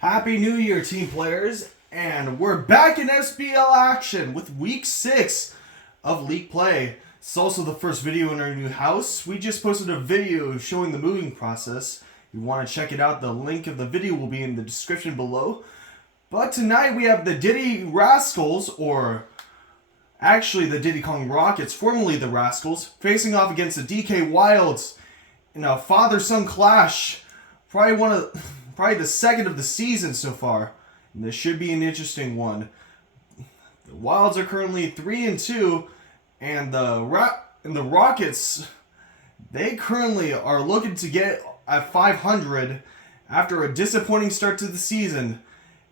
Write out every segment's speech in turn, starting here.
Happy New Year, team players, and we're back in MSBL action with Week 6 of League Play. It's also the first video in our new house. We just posted a video showing the moving process. If you want to check it out, the link of the video will be in the description below. But tonight we have the Diddy Rascals, or actually the Diddy Kong Rockets, formerly the Rascals, facing off against the DK Wilds in a father-son clash. Probably the second of the season so far. And this should be an interesting one. The Wilds are currently 3-2, and the Rockets, they currently are looking to get at 500 after a disappointing start to the season.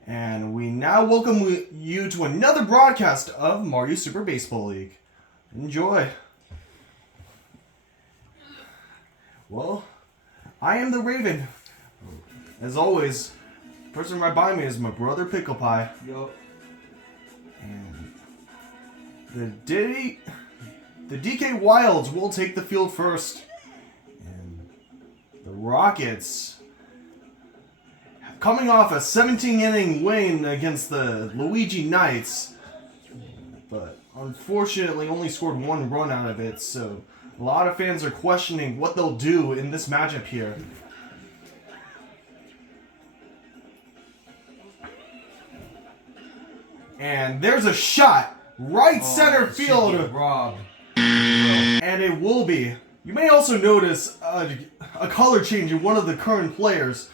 And we now welcome you to another broadcast of Mario Super Baseball League. Enjoy. Well, I am the Raven. As always, the person right by me is my brother Pickle Pie. Yo. And the DK Wilds will take the field first. And the Rockets, coming off a 17-inning win against the Luigi Knights, but unfortunately only scored one run out of it, so a lot of fans are questioning what they'll do in this matchup here. And there's a shot right center field. Robbed. And it will be. You may also notice a color change in one of the current players.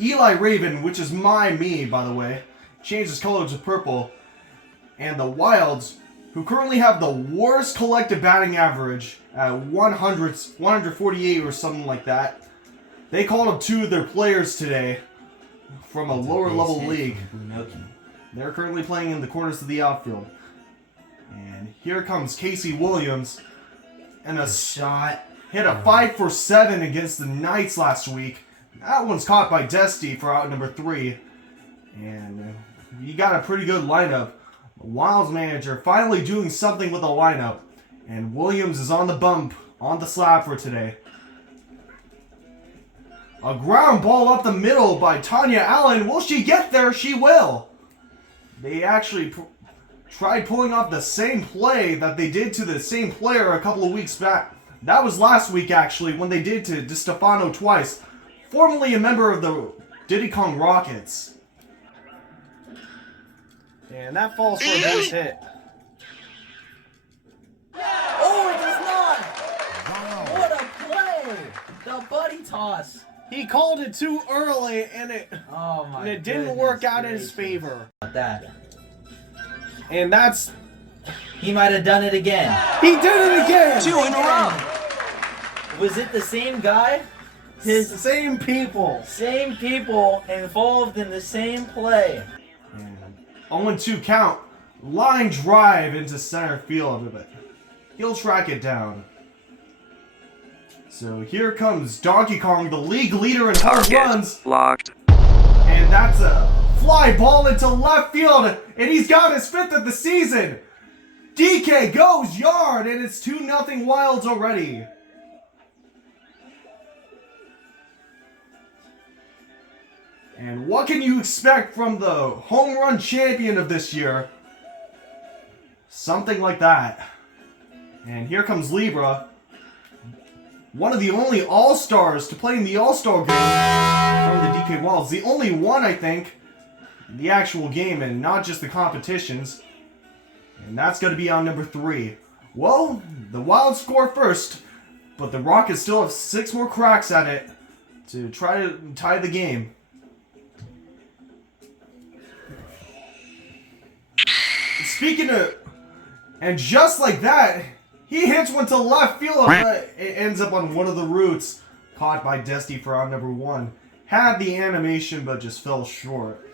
Eli Raven, which is me, by the way, changed his color to purple. And the Wilds, who currently have the worst collective batting average at 148 or something like that, they called up two of their players today from a lower level league. Noki. They're currently playing in the corners of the outfield. And here comes Casey Williams. And a shot. Hit a 5 for 7 against the Knights last week. That one's caught by Desti for out number 3. And you got a pretty good lineup. The Wilds manager finally doing something with the lineup. And Williams is on the bump, on the slab for today. A ground ball up the middle by Tanya Allen. Will she get there? She will. They actually tried pulling off the same play that they did to the same player a couple of weeks back. That was last week, actually, when they did to DiStefano twice, formerly a member of the Diddy Kong Rockets. And that falls for a base hit. Oh, it does not! Wow. What a play! The buddy toss. He called it too early, and it didn't work out in his favor. That. And that's... He might have done it again. He did it again! 2 in a row! Was it the same guy? Same people. Same people involved in the same play. And 0-2 count. Line drive into center field, but he'll track it down. So here comes Donkey Kong, the league leader in home runs. Locked. And that's a fly ball into left field, and he's got his 5th of the season. DK goes yard, and it's 2-0 Wilds already. And what can you expect from the home run champion of this year? Something like that. And here comes Libra, one of the only All-Stars to play in the All-Star game from the DK Wilds. The only one, I think, in the actual game and not just the competitions. And that's going to be on number 3. Well, the Wilds score first, but the Rockets still have 6 more cracks at it to try to tie the game. Speaking of... And just like that, he hits one to left field, but it ends up on one of the roots. Caught by Desti for out number 1. Had the animation, but just fell short.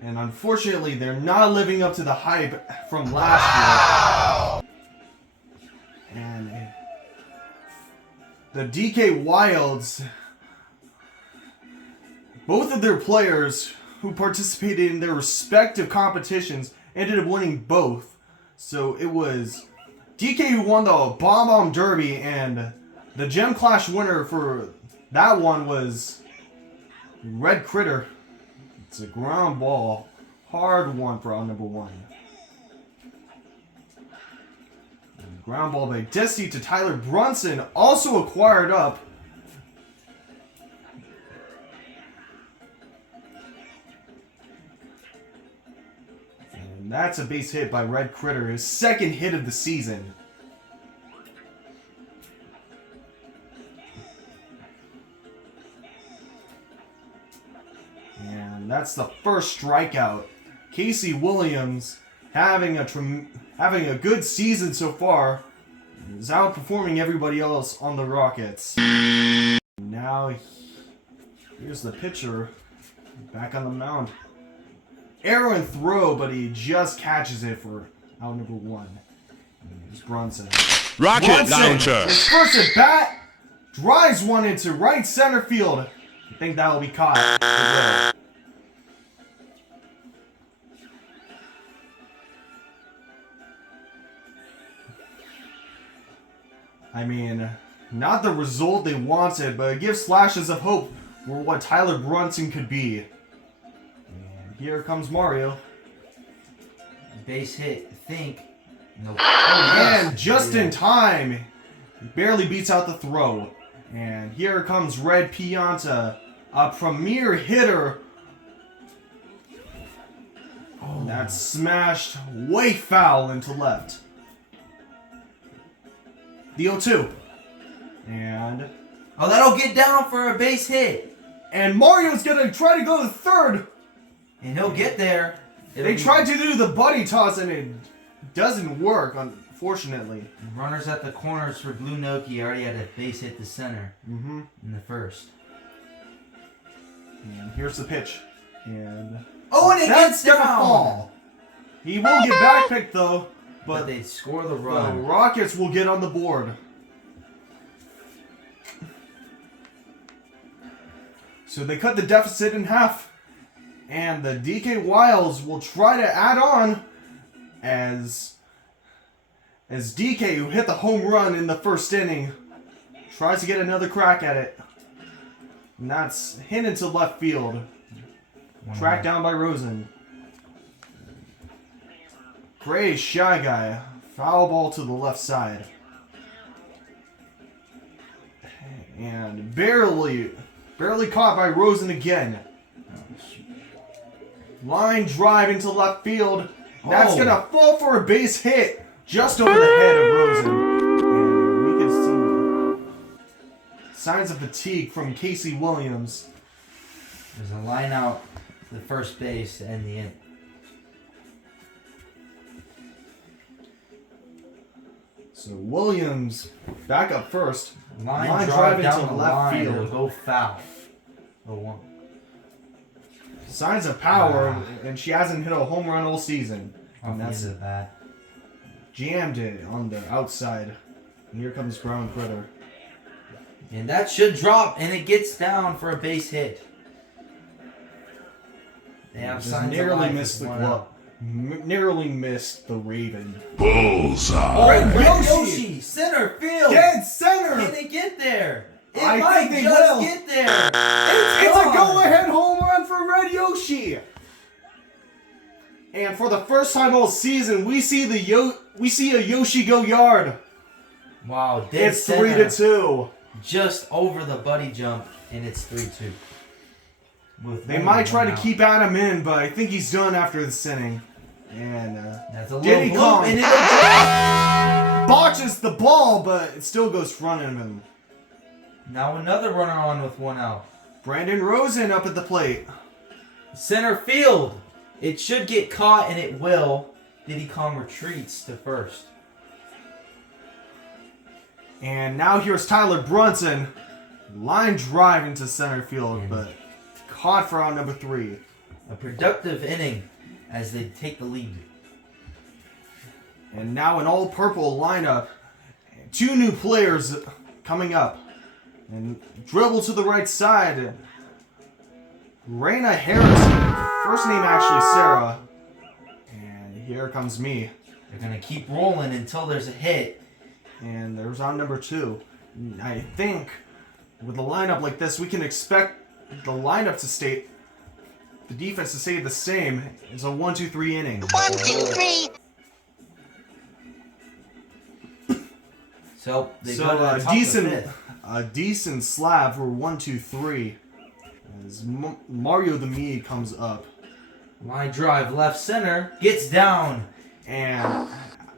And unfortunately, they're not living up to the hype from last year. And the DK Wilds, both of their players who participated in their respective competitions ended up winning both. So it was DK won the Bomb Bomb Derby, and the Gem Clash winner for that one was Red Kritter. It's a ground ball. Hard one for round number 1. Ground ball by Desti to Tyler Brunson, also acquired up. And that's a base hit by Red Kritter, his second hit of the season. And that's the first strikeout. Casey Williams having a good season so far, is outperforming everybody else on the Rockets. Now, here's the pitcher back on the mound. Arrow and throw, but he just catches it for out number 1. Here's Brunson. Rocket launcher. His first at bat, drives one into right center field. I think that will be caught. I mean, not the result they wanted, but it gives flashes of hope for what Tyler Brunson could be. And here comes Mario. Base hit, I think. Nope. And just in time, he barely beats out the throw. And here comes Red Pianta, a premier hitter. That's smashed way foul into left. The 0-2. And... oh, that'll get down for a base hit. and Mario's gonna try to go to third. And he'll get there. They tried to do the buddy toss and it doesn't work, unfortunately. Runners at the corners for Blue Noki already had a base hit to center in the first. And here's the pitch. And oh, and it gets gonna down. fall. He will get back picked though, But they score the the run. Rockets will get on the board. So they cut the deficit in half. And the DK Wilds will try to add on as DK, who hit the home run in the first inning, tries to get another crack at it. And that's hit into left field. Tracked down by Rosen. Gray, Shy Guy. Foul ball to the left side. And barely caught by Rosen again. Line drive into left field. That's going to fall for a base hit just over the head of Rosen. And we can see signs of fatigue from Casey Williams. There's a line out to the first base and the end. So Williams back up first. Line drive down the left field. It'll go foul. 0-1. Signs of power, and she hasn't hit a home run all season. And that's it. Bad. Jammed it on the outside. And here comes Brown Kritter. And that should drop, and it gets down for a base hit. They have Just signs narrowly of missed the life. glove. Narrowly missed the Raven. Bullseye. Red Yoshi! Yoshi, center field. Dead center! Can they get there? It I might think they just will. get there. It's a go-ahead home run for Red Yoshi. And for the first time all season, we see a Yoshi go yard. Wow, dead It's center. 3-2. Just over the buddy jump, and it's 3-2. They might try to keep Adam in, but I think he's done after this inning. And that's a little Diddy bloop, Kong and it'll botches the ball, but it still goes front of him. now another runner on with one out. Brandon Rosen up at the plate. Center field. It should get caught, and it will. Diddy Kong retreats to first. And now here's Tyler Brunson. Line drive into center field, but caught for out number 3. A productive inning as they take the lead. And now an all-purple lineup. 2 new players coming up. And dribble to the right side. Raina Harrison. First name actually Sarah. And here comes me. They're going to keep rolling until there's a hit. And there's on number 2. I think with a lineup like this, we can expect the lineup to stay, the defense to stay the same. It's a 1-2-3 inning. 1-2-3. So they go to the top of the fifth. A decent slab for 1-2-3. As Mario the Me comes up. Line drive left center, gets down, And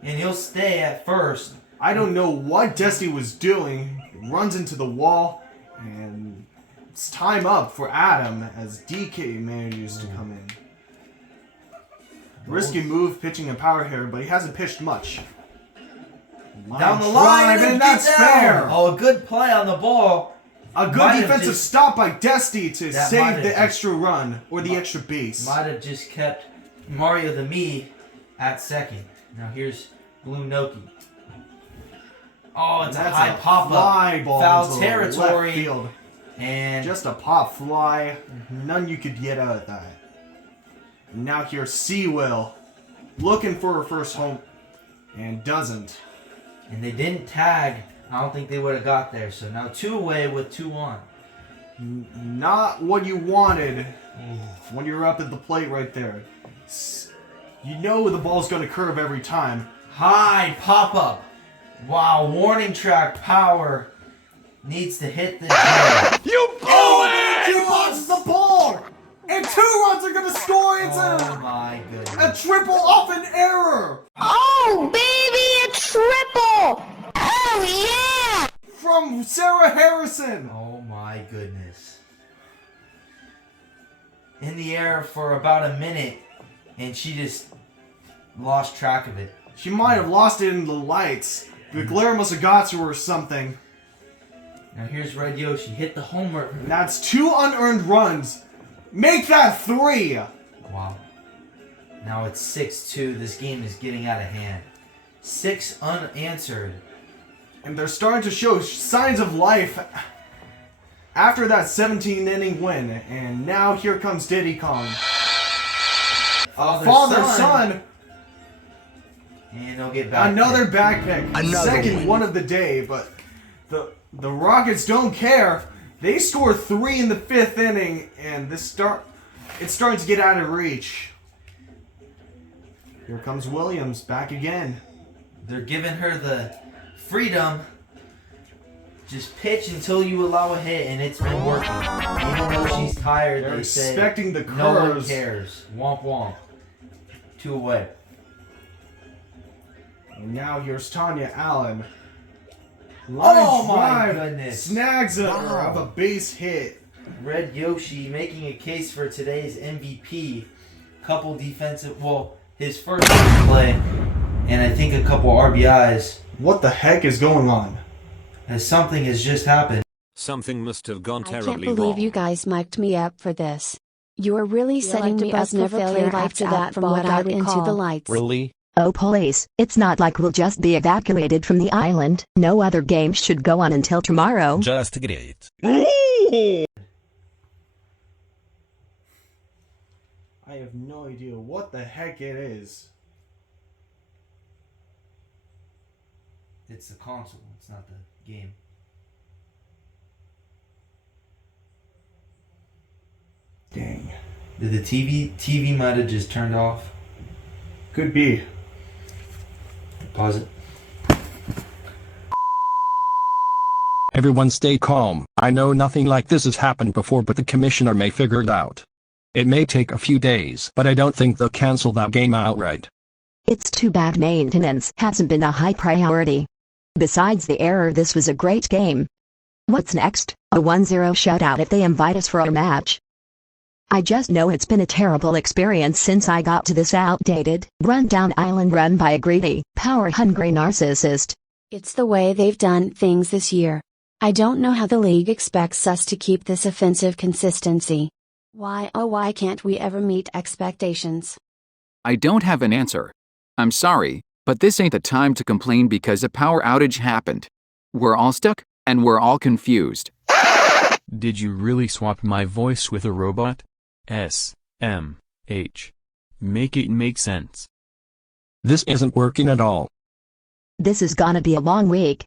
he'll stay at first. I don't know what Desti was doing. He runs into the wall, and it's time up for Adam as DK manages to come in. Risky move, pitching a power hitter, but he hasn't pitched much. Down the line, and that's fair. Oh, a good play on the ball. A good defensive stop by Desti to save the extra run, or the extra base. Might have just kept Mario the Me at second. Now here's Blue Noki. Oh, it's a high pop-up. Foul territory. Left field. And just a pop fly. None you could get out of that. And now here's Seawill. Looking for her first home. And doesn't. And they didn't tag. I don't think they would have got there. So now 2 away with 2 on. Not what you wanted when you're up at the plate right there. You know the ball's going to curve every time. High pop-up. Wow, warning track power needs to hit this ball. You blew it! 2 runs the ball! And 2 runs are going to score. It's Oh my a goodness. triple off an error. Oh, baby, a triple! Oh, yeah! From Sarah Harrison. Oh my goodness. In the air for about a minute, and she just lost track of it. She might have lost it in the lights. The glare must have got to her or something. Now here's Red Yoshi. Hit the homer. And that's 2 unearned runs. Make that 3. Wow. Now it's 6-2. This game is getting out of hand. 6 unanswered. And they're starting to show signs of life after that 17-inning win. And now here comes Diddy Kong. Father-son. And they'll get back. Another back pick. Second one of the day. But the Rockets don't care. They score 3 in the 5th inning. And it's starting to get out of reach. Here comes Williams back again. They're giving her the freedom. Just pitch until you allow a hit, and it's been working. Even though she's tired, They're they say expecting the no one curves. cares. Womp womp. 2 away. And now here's Tanya Allen. Oh my drive, goodness. Snags of a base hit. Red Yoshi making a case for today's MVP. Couple defensive, well, his first play, and I think a couple RBIs. What the heck is going on? As something has just happened. Something must have gone I terribly can't believe wrong. you guys mic'd me up for this. You are really setting me up never for failure after that from what I got into the lights. Really? Oh police, it's not like we'll just be evacuated from the island. No other games should go on until tomorrow. Just great. I have no idea what the heck it is. It's the console, it's not the game. Dang. Did the TV might have just turned off? Could be. Pause it. Everyone stay calm. I know nothing like this has happened before, but the commissioner may figure it out. It may take a few days, but I don't think they'll cancel that game outright. It's too bad maintenance hasn't been a high priority. Besides the error, this was a great game. What's next? A 1-0 shutout if they invite us for a match. I just know it's been a terrible experience since I got to this outdated, run-down island run by a greedy, power-hungry narcissist. It's the way they've done things this year. I don't know how the league expects us to keep this offensive consistency. Why, oh why can't we ever meet expectations? I don't have an answer. I'm sorry, but this ain't the time to complain because a power outage happened. We're all stuck, and we're all confused. Did you really swap my voice with a robot? S, M, H. Make it make sense. This isn't working at all. This is gonna be a long week.